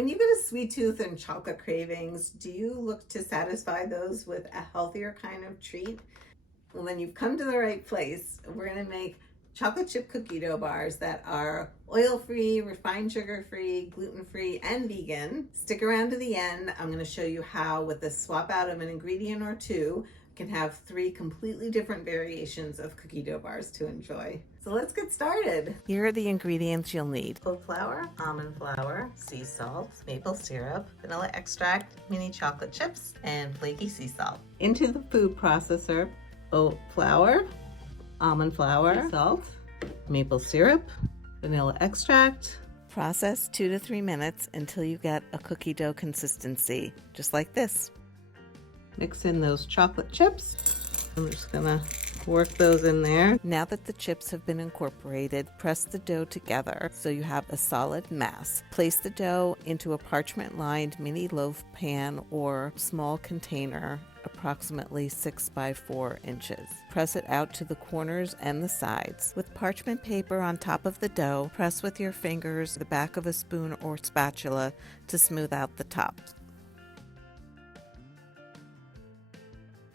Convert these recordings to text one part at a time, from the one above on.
When you get a sweet tooth and chocolate cravings, do you look to satisfy those with a healthier kind of treat? Well, then you've come to the right place. We're gonna make chocolate chip cookie dough bars that are oil-free, refined sugar-free, gluten-free, and vegan. Stick around to the end. I'm gonna show you how, with the swap out of an ingredient or two, can have 3 completely different variations of cookie dough bars to enjoy. So let's get started. Here are the ingredients you'll need: oat flour, almond flour, sea salt, maple syrup, vanilla extract, mini chocolate chips, and flaky sea salt. Into the food processor, oat flour, almond flour, salt, maple syrup, vanilla extract. Process 2 to 3 minutes until you get a cookie dough consistency, just like this. Mix in those chocolate chips. I'm just gonna work those in there. Now that the chips have been incorporated, press the dough together so you have a solid mass. Place the dough into a parchment-lined mini loaf pan or small container, approximately 6 by 4 inches. Press it out to the corners and the sides. With parchment paper on top of the dough, press with your fingers the back of a spoon or spatula to smooth out the tops.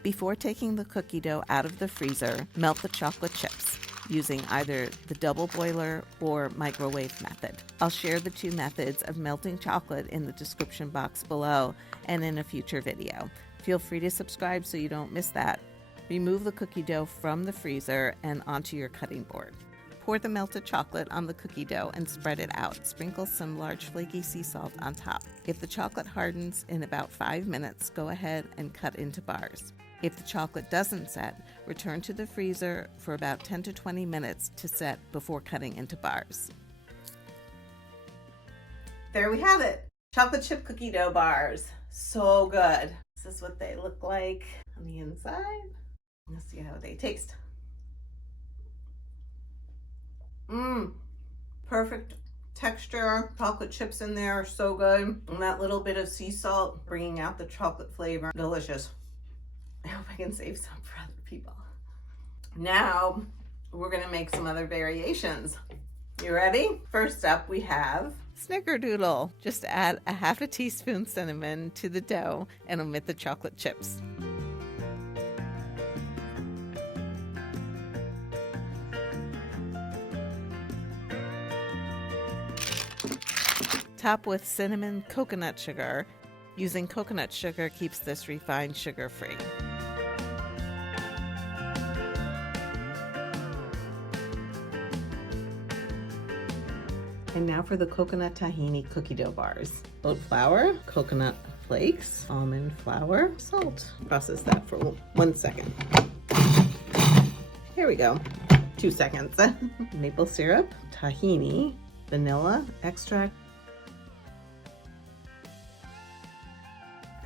Before taking the cookie dough out of the freezer, melt the chocolate chips using either the double boiler or microwave method. I'll share the 2 methods of melting chocolate in the description box below and in a future video. Feel free to subscribe so you don't miss that. Remove the cookie dough from the freezer and onto your cutting board. Pour the melted chocolate on the cookie dough and spread it out. Sprinkle some large flaky sea salt on top. If the chocolate hardens in about 5 minutes, go ahead and cut into bars. If the chocolate doesn't set, return to the freezer for about 10 to 20 minutes to set before cutting into bars. There we have it. Chocolate chip cookie dough bars. So good. This is what they look like on the inside. Let's see how they taste. Perfect texture. Chocolate chips in there are so good. And that little bit of sea salt bringing out the chocolate flavor. Delicious. I hope I can save some for other people. Now we're gonna make some other variations. You ready? First up we have Snickerdoodle. Just add a half a teaspoon cinnamon to the dough and omit the chocolate chips. Top with cinnamon coconut sugar. Using coconut sugar keeps this refined sugar-free. And now for the coconut tahini cookie dough bars. Oat flour, coconut flakes, almond flour, salt. Process that for 1 second. Here we go. 2 seconds. Maple syrup, tahini, vanilla extract.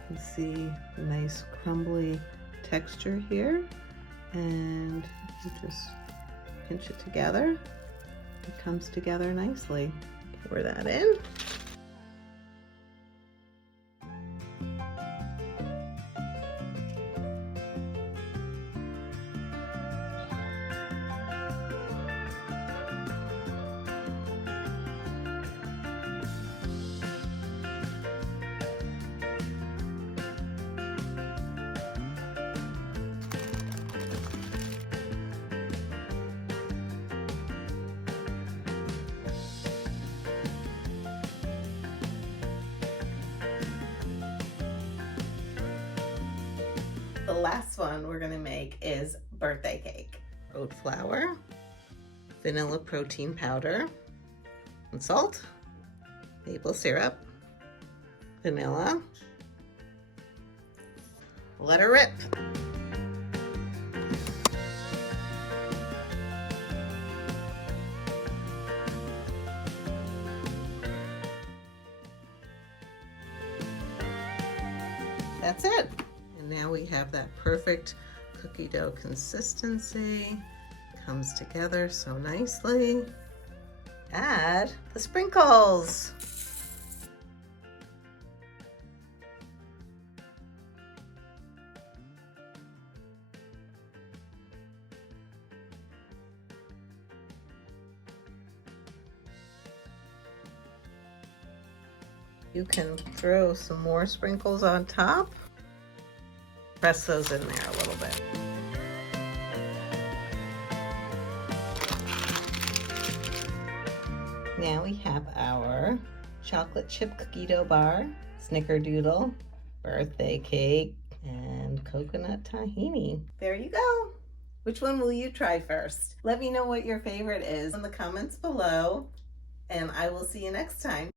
You see a nice crumbly texture here. And you just pinch it together. It comes together nicely. Pour that in. The last one we're gonna make is birthday cake. Oat flour, vanilla protein powder, and salt, maple syrup, vanilla. Let her rip. That's it. And now we have that perfect cookie dough consistency. Comes together so nicely. Add the sprinkles. You can throw some more sprinkles on top. Press those in there a little bit. Now we have our chocolate chip cookie dough bar, Snickerdoodle, birthday cake, and coconut tahini. There you go. Which one will you try first? Let me know what your favorite is in the comments below, and I will see you next time.